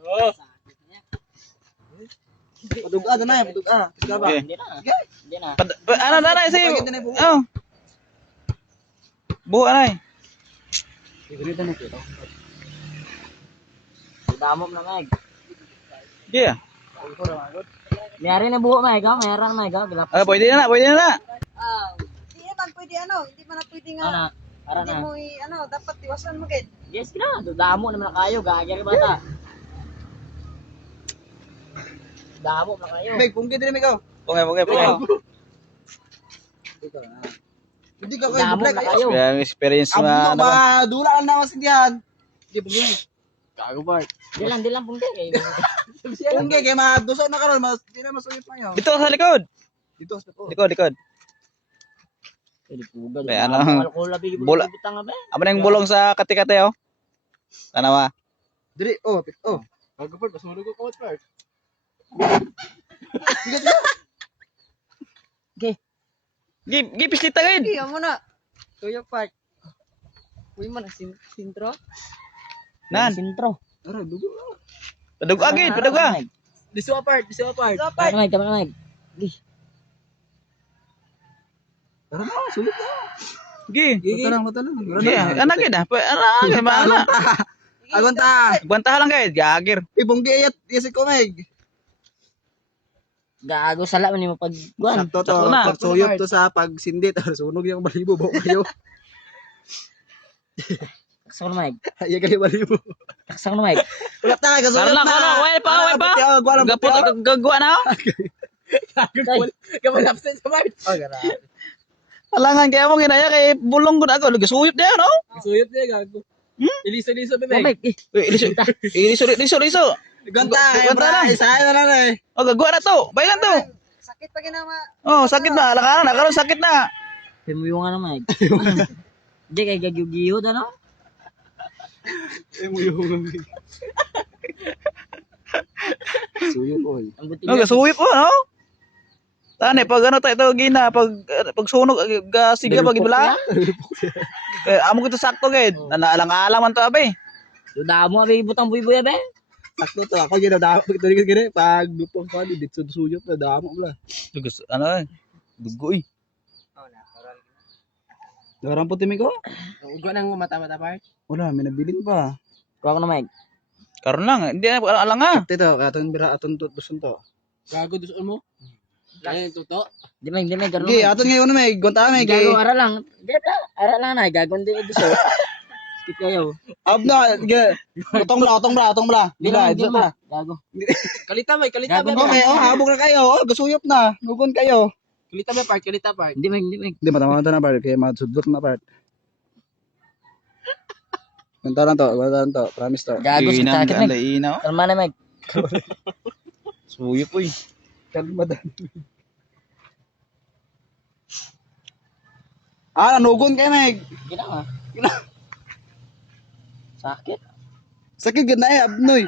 Oh. Paduga na na, paduga. Sige ba? Okay. Hindi na. Sige. Hindi na. Ano na si? Buka kita na buka. Oh. Buo na. Ganito na ko. Damom na Meg. Yeah. Mayari na buho Meg, ha? Mayroon Meg, ha? Gilap. Pwede na, pwede na. Hindi naman pwede hindi man na pwede nga. Ana, para Hindi na. mo dapat iwasan mo gid. Yes na, damo naman na kayo, gagari bata. Damo na kayo. Meg, pungki din Meg. Pungay. Hindi ka kayo Damo black na kayo. kayo. Kaya ang experience Amo mga ano ba? ba dula lang na masigyan. Di pungki. Gago Bart. Di lang pungki kayo. Pungki kay maduso na karon, mas di na masuyot pa yo. Dito sa likod. Dito sa to. Likod. Pwede pugal. Be, ano? Alcohol labi Bola. butang nga ba? Amo na yung bulong sa kati-kati oh. Tanawa. Diri, oh. Bago pa, mas malugo ko part. Gipis kita gid. Iya mo na. Tuyo part. Uy man sintro. Nan. Sintro. Ara dugo. Padug agid, padug ah. Diso apart. Tama na Meg, tama na Meg. Ara na, suyot na. Gi. Talang. Gi, anak gid ah. Ana, mana? Agunta. Gwanta lang gid, gagir. Pungki ayat, yesi ko Meg. Gago sala man mo pag kuan. Sakto to, Sakto na. pag suyot to sa pagsindit, sunog yung balibo ba kayo? Taksak na Meg. Ay kayo balibo. Taksak na Meg. Wala ta, kasuyot Karon na. lang, way pa. Gapot gagwa na oh. Kamal absent sa part. Oh, gara. Alangan kaya mo ginaya kay bulong gud ako, gisuyop dia no. Suyot niya gago. Iliso-liso Oh, bebe. Meg. Liso. Ganta, Ganta lang. isa na na eh. Oh, gagwa na to. Bayan to. Sakit pa ginama. Oh, sakit na. Alangan na, karon sakit na. Pimuyong nga na Meg. Di kay gagyugiyod ano? Suyot oy. Ang buti No, gasuyop po, no? Tane pag ano tayo gina pag sunog gasiga pag ibala. Amo kita sakto gid. Naalang-alang man to abe. Damo abi butang buy-buy abe. Sakto to ako ginadamo gini pag dupong ko dito suyot na damo bla. Dugus ano dugo eh. Darang puti mi ko? Ugo nang mata-mata part. Wala, may nabilin pa. Kuha ko na Meg. Karon lang, hindi na alang ah. Tito, aton bira aton duson to. Gago duson mo. Ay, tuto. Di Meg, garo. Gi, aton ngayon na may gonta may Gago gi. ara lang. Ara lang na gago ndi ediso. Skip kayo. Abna, gi. Utong bla. Bila, Di ito na. Gago. Kalita may Gago. bebe. Okay, habog na kayo. Oh, gasuyop na. Nugon kayo. Kalita part. Di Meg. Hindi matama na part kaya masudlot na part. Gonta lang to. Promise to. Gago sa sakit Meg. Inaw. Kalma na Meg. Suyo po eh. Kalma dan. Nugon kayo, Meg. Gina nga. Sakit. Sakit gid na abnoy.